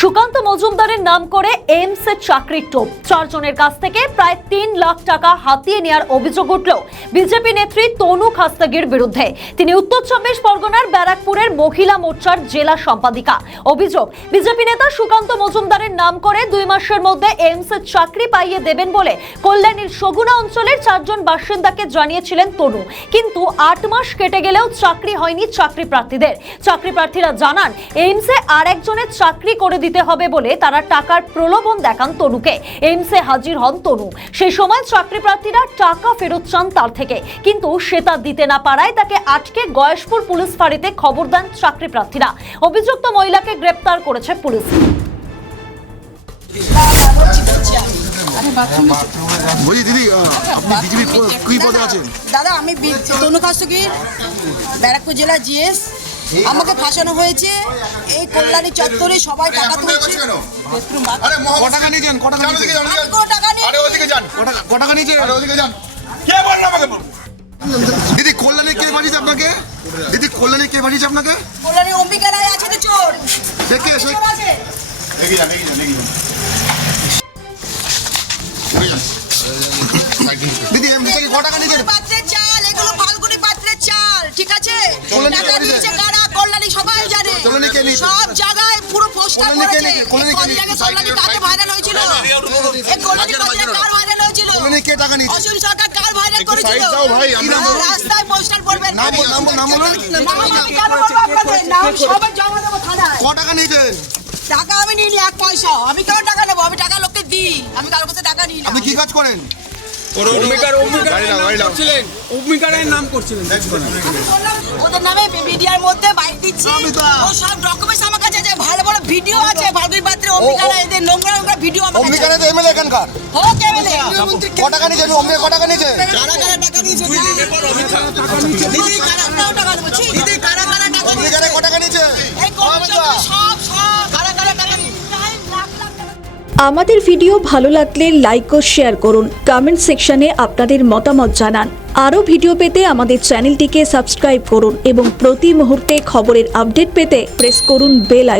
সুকান্ত মজুমদারের নাম করে এইমসে চাকরির টোপ, 4 জনের কাছ থেকে প্রায় 3 লাখ টাকা হাতিয়ে নেওয়ার অভিযোগ উঠল বিজেপি নেত্রী তনু খাস্তাগির বিরুদ্ধে। তিনি উত্তর 24 পরগনার ব্যারাকপুরের মহিলা মোর্চার জেলা সম্পাদিকা। অভিযোগ, বিজেপি নেতা সুকান্ত মজুমদারের নাম করে 2 মাসের মধ্যে এইমসে চাকরি পাইয়ে দেবেন বলে কল্যাণীর সগুনা অঞ্চলের 4 জন বাসিন্দাকে জানিয়েছিলেন তনু। কিন্তু 8 মাস কেটে গেলেও চাকরি হয়নি চাকরি প্রার্থীদের। চাকরি প্রার্থীরা জানান এইমসে আরেকজনের চাকরি করে দিতে হবে বলে তারা টাকার প্রলোভন দেখান তনুকে। এইমসে হাজির হন তনু। সেই সময় চাকরি প্রার্থীরা টাকা ফেরত চান তার থেকে, কিন্তু সে তা দিতে না পারায় তাকে আটকে গয়েশপুর পুলিশ ফাঁড়িতে খবর দেন চাকরি প্রার্থীরা। অভিযুক্ত মহিলাকে গ্রেপ্তার করেছে পুলিশ। দিদি, আপনি বিজেপি কি পদে আছেন? দাদা, আমি তনু খাস্তাগির, ব্যারাকপুর জেলা জিএস। আমাকে ফাঁসানো হয়েছে এই কল্যাণী চত্বরে, সবাই টাকা তুলছে। দিদি, কল্যাণী কে বাড়িছে আপনাকে? দিদি, কল্যাণী কে বাড়িছে আপনাকে? কল্যাণী অম্বিকা রায় আছে তো চোর। দেখে দিদি, এমনি থেকে কত টাকা নিয়েছেন? পাত্রের চাল, এগুলো ফাল্গুনি পাত্রের চাল, ঠিক আছে? টাকা নিয়েছে কারা? কল্যাণী সবাই জানে। সব জায়গায় পুরো পোস্টার করেছে। কল্যাণী কাকে ভাইরাল হয়েছিল? এই কল্যাণী পাত্রে কার ভাইরাল হয়েছিল? কল্যাণী কে টাকা নিয়েছে? অসীম সরকার কার ভাইরাল করেছিল? রাস্তায় পোস্টার করবেন। নাম বলুন। সবাই জমা দেবো থানায়। কত টাকা নিয়েছেন? টাকা আমি নিইনি 1 পয়সা। আমি কেন টাকা নেবো? আমি টাকা লোককে দিই। আমি কারোর কাছে টাকা নিই না। আপনি কি কাজ করেন? ওদের নামে মিডিয়ার মধ্যে বাইক দিচ্ছি। ও সব ডকুমেন্টস আমার কাছে আছে, ভালো ভালো ভিডিও আছে। ফাল্গুনি পাত্রে অম্বিকা রায়, এদের নোংরা নোংরা ভিডিও আমার কাছে অম্বিকা রায় তো এমএলএ এখানকার। হোক এমএলএ। কত টাকা নিয়েছেন? অম্বিকা কত টাকা নিয়েছে? কারা কারা টাকা নিয়েছে? দিদি কারা টাকা নিয়েছে? দিদি কারা টাকা নিয়েছে? অম্বিকা রায় কত টাকা নিয়েছে? এই কমিশন সব কারা টাকা নিয়েছে? আমাদের ভিডিও ভালো লাগলে লাইক ও শেয়ার করুন। কমেন্ট সেকশনে আপনাদের মতামত জানান। আরও ভিডিও পেতে আমাদের চ্যানেলটিকে সাবস্ক্রাইব করুন এবং প্রতি মুহূর্তে খবরের আপডেট পেতে প্রেস করুন বেল আইকন।